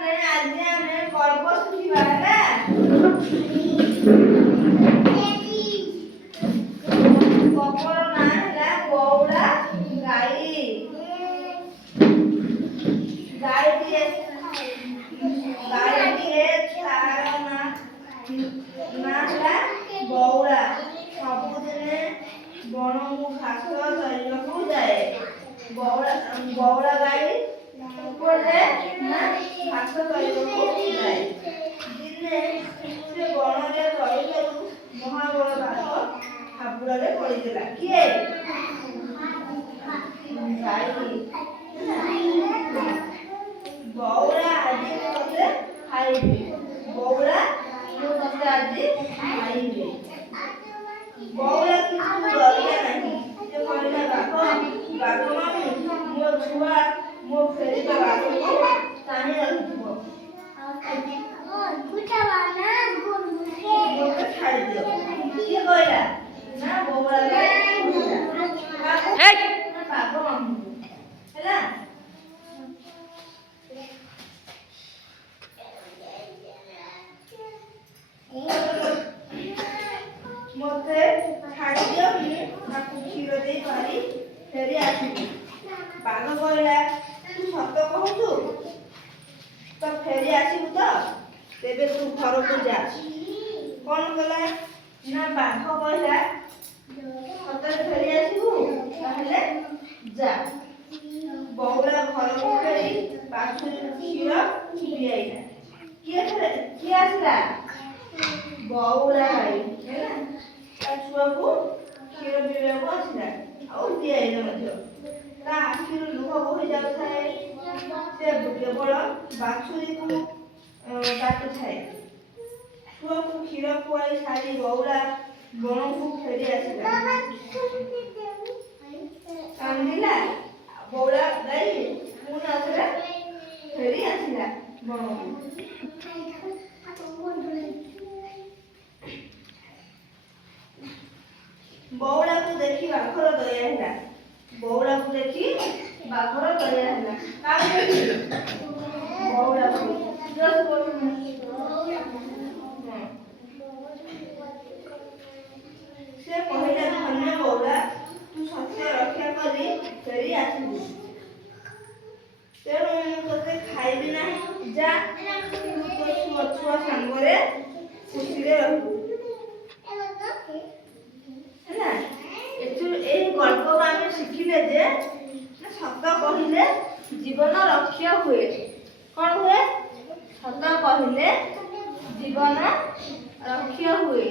ଆଜି ଆମେ ଗଳ୍ପ ଶିଖିବା ହେଲା। ଗଳ୍ପର ନାଁ ହେଲା ବଉଳା ଗାଈ। ଗାଈଟିଏ ତାର ନାଁ ହେଲା ବଉଳା। ସବୁଦିନେ ବଣକୁ ଘାସ ଚରିବାକୁ ଯାଏ। ବଉଳା ଗାଈ କୁଆଡ଼େ ନା ଘାସ ଚରିବାକୁ ଯାଏ। ଦିନେ ସେ ବଣରେ ଚରୁ ମହାବଳ ବାଘ ହାବୁଡ଼ରେ ପଡ଼ିଥିଲା। କିଏ? ଗାଈ। ବଉଳା ଆଜି ତତେ ଖାଇବି। ବଉଳା ମୁଁ ତତେ ଆଜି ଖାଇବି। ବଉଳା କିନ୍ତୁ ଡରିଲା ନାହିଁ। ସେ କହିଲା ବାଘ ମାମୁଁ ମୋ ଛୁଆ ମୋ ଫେରିବା ବାଟକୁ ଚାହିଁ ରହିଥିବ। ମୋତେ ଛାଡ଼ିଦିଅ। କିଏ କହିଲା? ନା ବଉଳା ବାଘ ମାମୁଁ ହେଲା। ମୋତେ ଛାଡ଼ିଦିଅ ମୁଁ ତାକୁ କ୍ଷୀର ଦେଇ ପାରି ଫେରି ଆସିବି। ବାଘ କହିଲା ତୁ ସତ କହୁଛୁ ତ ଫେରି ଆସିବୁ ତ? ତେବେ ତୁ ଘରକୁ ଯା। କ'ଣ କଲା ନା ବାଘ କହିଲା ସତରେ ଫେରି ଆସିବୁ ତାହେଲେ ଯା। ବଉଳା ଘରକୁ ଫେରି ବାଛୁରୀକୁ କ୍ଷୀର ପିଆଇଲା। କିଏ ଆସିଲା? ବଉଳା ଗାଈ ହେଲା। ତା ଛୁଆକୁ କ୍ଷୀର ପିଇବାକୁ ଆସିଲା ଆଉ ପିଆଇଲା ମଧ୍ୟ। ତା ଆଖିରୁ ଲୁହ ବୋହି ଯାଉଥାଏ। ସେ କେବଳ ବାଛୁରୀକୁ କାଟୁଥାଏ। ଛୁଆକୁ କ୍ଷୀର ଖୁଆଇ ସାରି ବଉଳା ବଣକୁ ଫେରି ଆସିଲା। କାନ୍ଦିଲା ବଉଳା ଗାଈ ପୁଣି ଆଉଥରେ ଫେରି ଆସିଲା ବଣକୁ। ବଉଳାକୁ ଦେଖି ବାଘର ଦୟା ହେଲା। ବଉଳାକୁ ଦେଖି ବାଘର ଦୟା ହେଲା। କାହାକୁ ଦେଖି? ବଉଳାକୁ। ସେ କହିଲା ଧନ୍ୟ ବଉଳା ତୁ ସତ୍ୟ ରକ୍ଷା କରି ଫେରି ଆସିବୁ। ତେଣୁ ମୁଁ ତୋତେ ଖାଇବି ନାହିଁ। ଯା ତୁ ତୋ ଛୁଆ ସାଙ୍ଗରେ ଖୁସିରେ ରହିବୁ ହେଲା। ଏହି ଗଳ୍ପକୁ ଆମେ ଶିଖିଲେ ଯେ ସତ କହିଲେ ଜୀବନ ରକ୍ଷା ହୁଏ। କ'ଣ ହୁଏ? ସତ କହିଲେ ଜୀବନ ରକ୍ଷା ହୁଏ।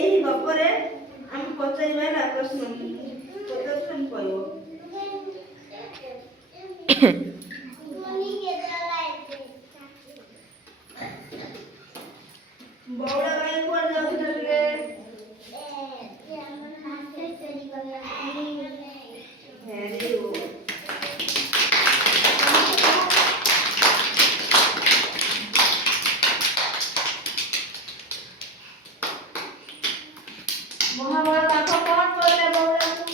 ଏହି ଗପରେ ଆମେ ପଚାରିବା ହେଲା ପ୍ରଶ୍ନ କହିବ। ବଉଳା ଗାଈ କୁଆଡ଼େ ଯାଉଥିଲେ? ମହାବଳ ବାଘ କ'ଣ କହିଲା ବଉଳାକୁ?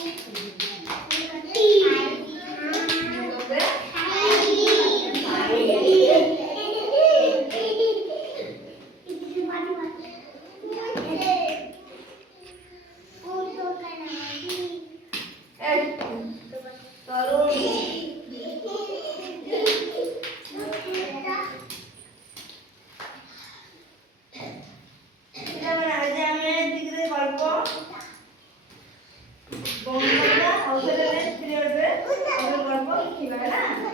ଆଜି ଆମେ ଏତିକିରେ ଗଳ୍ପ ବଙ୍ଗଳା ଔଷଧରେ ଗଳ୍ପ ଶିଖିବା ହେଲା।